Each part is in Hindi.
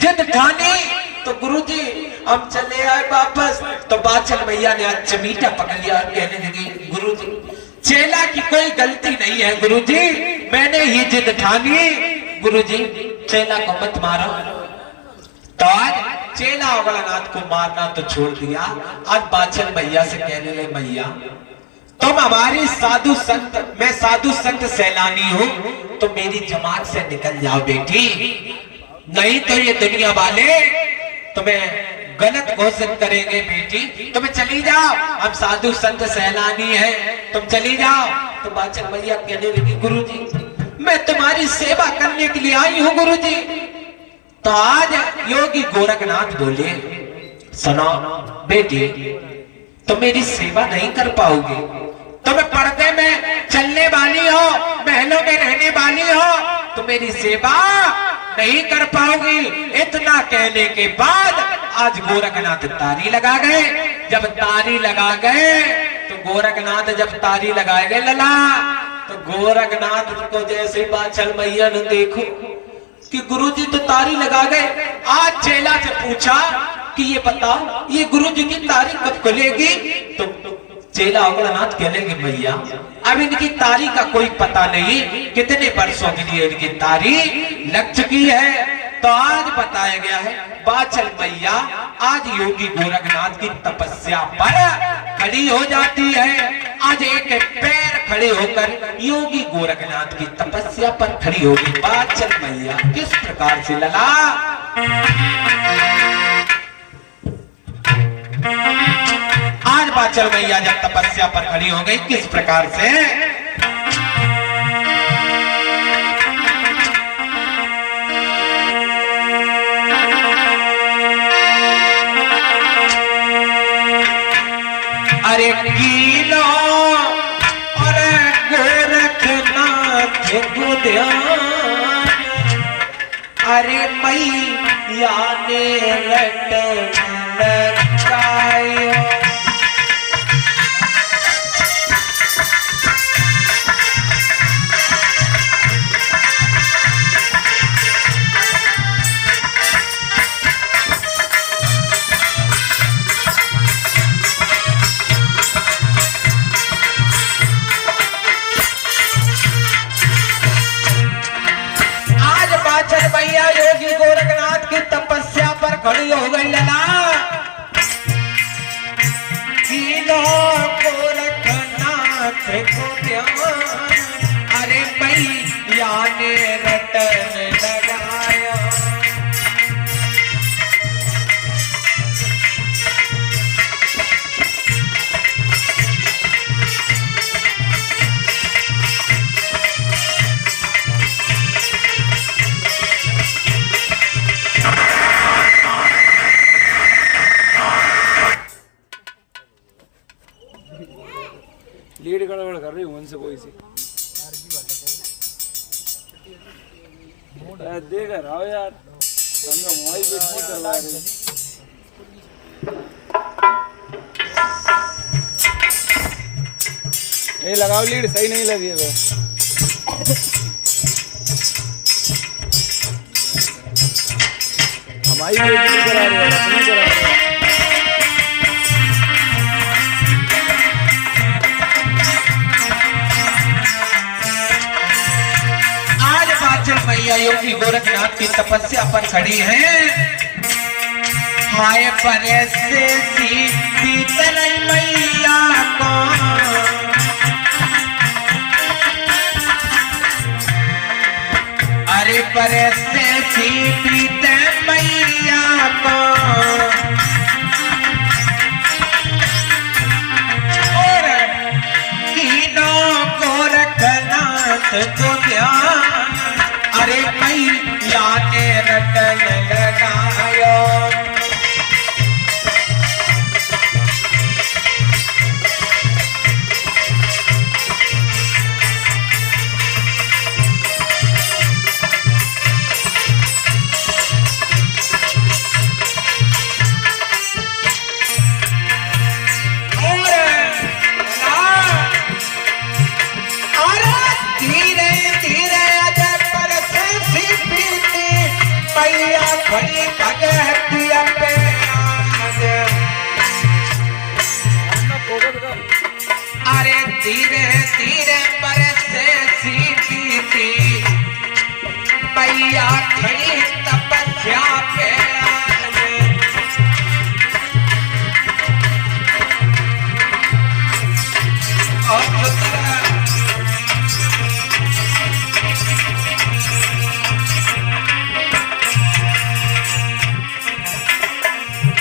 जिद ठानी तो गुरुजी हम चले आए वापस। तो बाचल मैया ने आज चमीटा पकड़ लिया और कहने लगी गुरुजी चेला की कोई गलती नहीं है गुरुजी, मैंने ही जिद ठानी, गुरुजी चेला को मत मारो। तो आज चेला अवगलनाथ को मारना तो छोड़ दिया, आज बाचल मैया से कहने लगे मैया तुम हमारी साधु संत, मैं साधु संत सैलानी हूँ, तो मेरी जमात से निकल जाओ बेटी, नहीं तो ये दुनिया वाले तुम्हें गलत घोषित करेंगे बेटी, तुम्हें चली जाओ, हम साधु संत सैलानी हैं, तुम चली जाओ। तो बाचल मैया कहने लगी गुरुजी मैं तुम्हारी सेवा करने के लिए आई हूँ गुरुजी। तो आज योगी गोरखनाथ बोले सुनो बेटी तुम मेरी सेवा नहीं कर पाओगे, तुम्हें पर्दे में चलने वाली हो, महलों में रहने वाली हो, तो मेरी सेवा नहीं कर पाओगी। इतना कहने के बाद आज गोरखनाथ तारी लगा गए। जब तारी लगा गए तो गोरखनाथ जब तारी लगाए गए लला, तो गोरखनाथ को जैसे बाचल मैया ने देखो कि गुरुजी तो तारी लगा गए। आज चेला से पूछा कि ये बताओ ये गुरुजी की तारी कब खुलेगी? तो चेला अवगलनाथ कहने मैया अब इनकी तारी का कोई पता नहीं, कितने वर्षों के लिए इनकी तारी लग चुकी है। तो आज बताया गया है बाचल मैया आज योगी गोरखनाथ की तपस्या पर खड़ी हो जाती है। आज एक पैर खड़े होकर योगी गोरखनाथ की तपस्या पर खड़ी होगी बाचल मैया। किस प्रकार से लला? आज बाचल मैया जब तपस्या पर खड़ी हो गई किस प्रकार से? अरे कीलो अरे गोरखनाथ को ध्यान, अरे मैया ने रटन लगायो। मैया योगी गोरखनाथ की तपस्या पर खड़ी हो गई लला। गोरखनाथ को ध्यान, अरे मैया ने रटन लगाया। लीड गड़बड़ कर रही हूँ उनसे कोई सी देख रहा यार मोबाइल पे नहीं करवा रहे। नहीं लगाओ लीड सही नहीं लगी है। हमारी नहीं करा रहे अपनी करा रहे। मैया योगी गोरखनाथ की तपस्या पर खड़ी है। हाय परे से पीतल मैया को, अरे परे से पीतल मैया को, और तीनों गोरखनाथ को ध्यान, अरे मैया ने रटन लगायो। धीरे धीरे अजय पर से पीती मैया खड़ी भगती पे आज। अरे धीरे धीरे बरसे सीती थी मैया खड़ी तपस्या पे आज।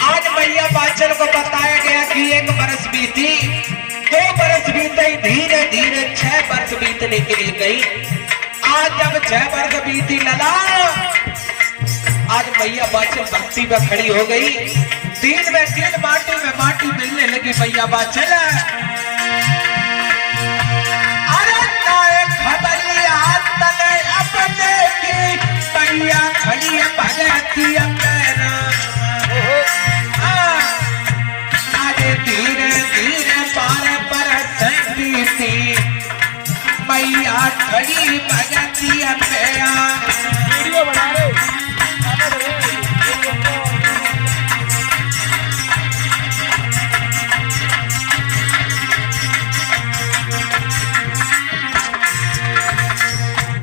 आज मैया बाचल को बताया गया कि 1 बरस बीती, 2 बरस बीते, धीरे धीरे 6 बरस बीतने के लिए गई। आज जब 6 बरस बीती लला, आज मैया बाचल भक्ति में खड़ी हो गई। दिन में दिन माटी में माटी मिलने लगी मैया बाचल। अरे नाए खबरिया तले अपने की मैया खड़ी है भगती अंदर। अरे धीरे धीरे पार बरसती थी मैया खड़ी भगती अंदर। वीडियो बना रहे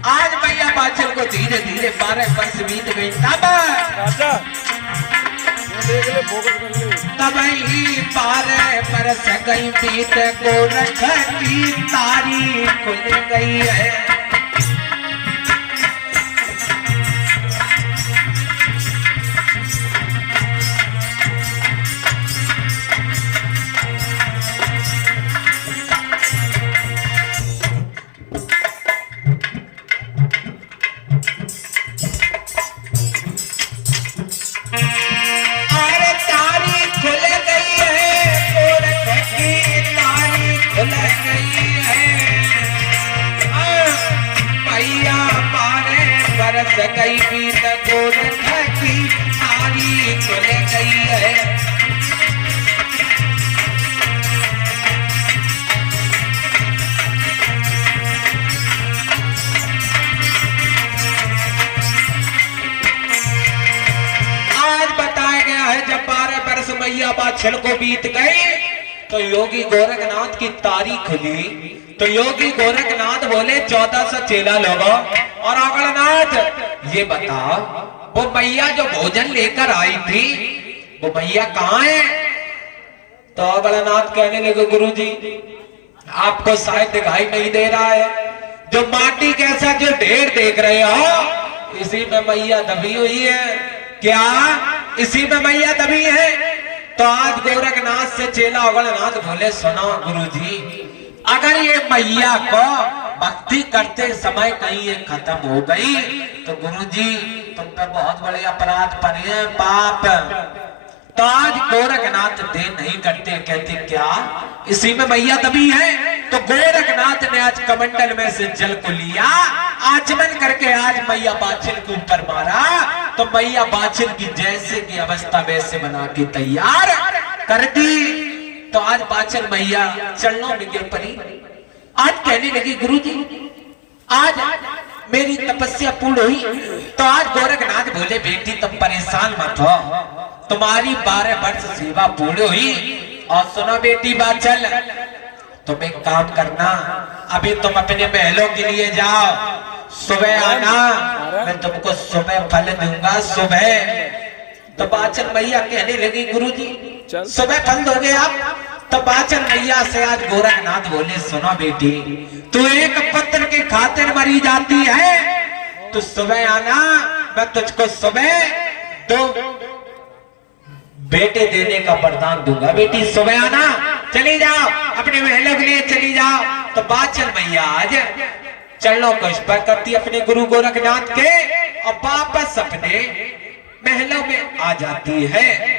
आज मैया बाचल को धीरे धीरे 12 वर्ष बीत गई। राजा देख ले, फोकस कर ले। तब ही 12 बरस गई बीत गोरख की तारी खुल गई है। अरे तारी खुल गई है, गोरख की तारी खुल गई है। मैया 12 बरस गई बीत गोरख की तारी खुल गई है। आज बताया गया है जब 12 बरस मैया बाछल को बीत गए तो योगी गोरखनाथ की तारीख खुली। तो योगी गोरखनाथ बोले 1400 चेला लोगों और अगलनाथ ये बताओ वो मैया जो भोजन लेकर आई थी वो मैया कहाँ है? तो अगलनाथ कहने लगे गुरुजी आपको शायद दिखाई नहीं दे रहा है, जो माटी कैसा जो ढेर देख रहे हो इसी में मैया दबी हुई है। क्या इसी में मैया दबी है? तो आज गोरखनाथ से चेला अगलनाथ बोले सुनो गुरुजी अगर ये मैया को भक्ति करते समय कहीं ये खत्म हो गई तो गुरुजी तुम पे बहुत बड़े अपराध पड़े हैं, पाप। तो आज गोरखनाथ दे नहीं करते, कहते क्या इसी में मैया दबी है? तो गोरखनाथ ने आज कमंडल में से जल को लिया, आचमन करके आज मैया बाछल के ऊपर मारा। तो मैया बाछल की जैसे की अवस्था वैसे बना के तैयार कर दी। तो आज बाछल मैया चरणों में गिर पड़ी। आज कहने लगी गुरुजी आज मेरी तपस्या पूर्ण हुई। तो आज गोरखनाथ बोले बेटी तुम परेशान मत हो, तुम्हारी 12 वर्ष सेवा पूर्ण हुई। और सुनो बेटी बाछल तुम एक काम करना, अभी तुम अपने महलों के लिए जाओ, सुबह आना, मैं तुमको सुबह फल दूंगा सुबह। तो बाछल मैया कहने लगी गुरुजी सुबह फल दोगे आप? तो बाछल मैया से आज गोरखनाथ बोले सुनो बेटी तू एक पत्र के खातिर मरी जाती है, तू सुबह आना, मैं तुझको सुबह 2 बेटे देने का वरदान दूंगा। बेटी सुबह आना, चली जाओ अपने महलों के लिए चली जाओ। तो बाछल मैया आज चरणों को स्पर्श करती अपने गुरु गोरखनाथ के और वापस अपने महलों में आ जाती है।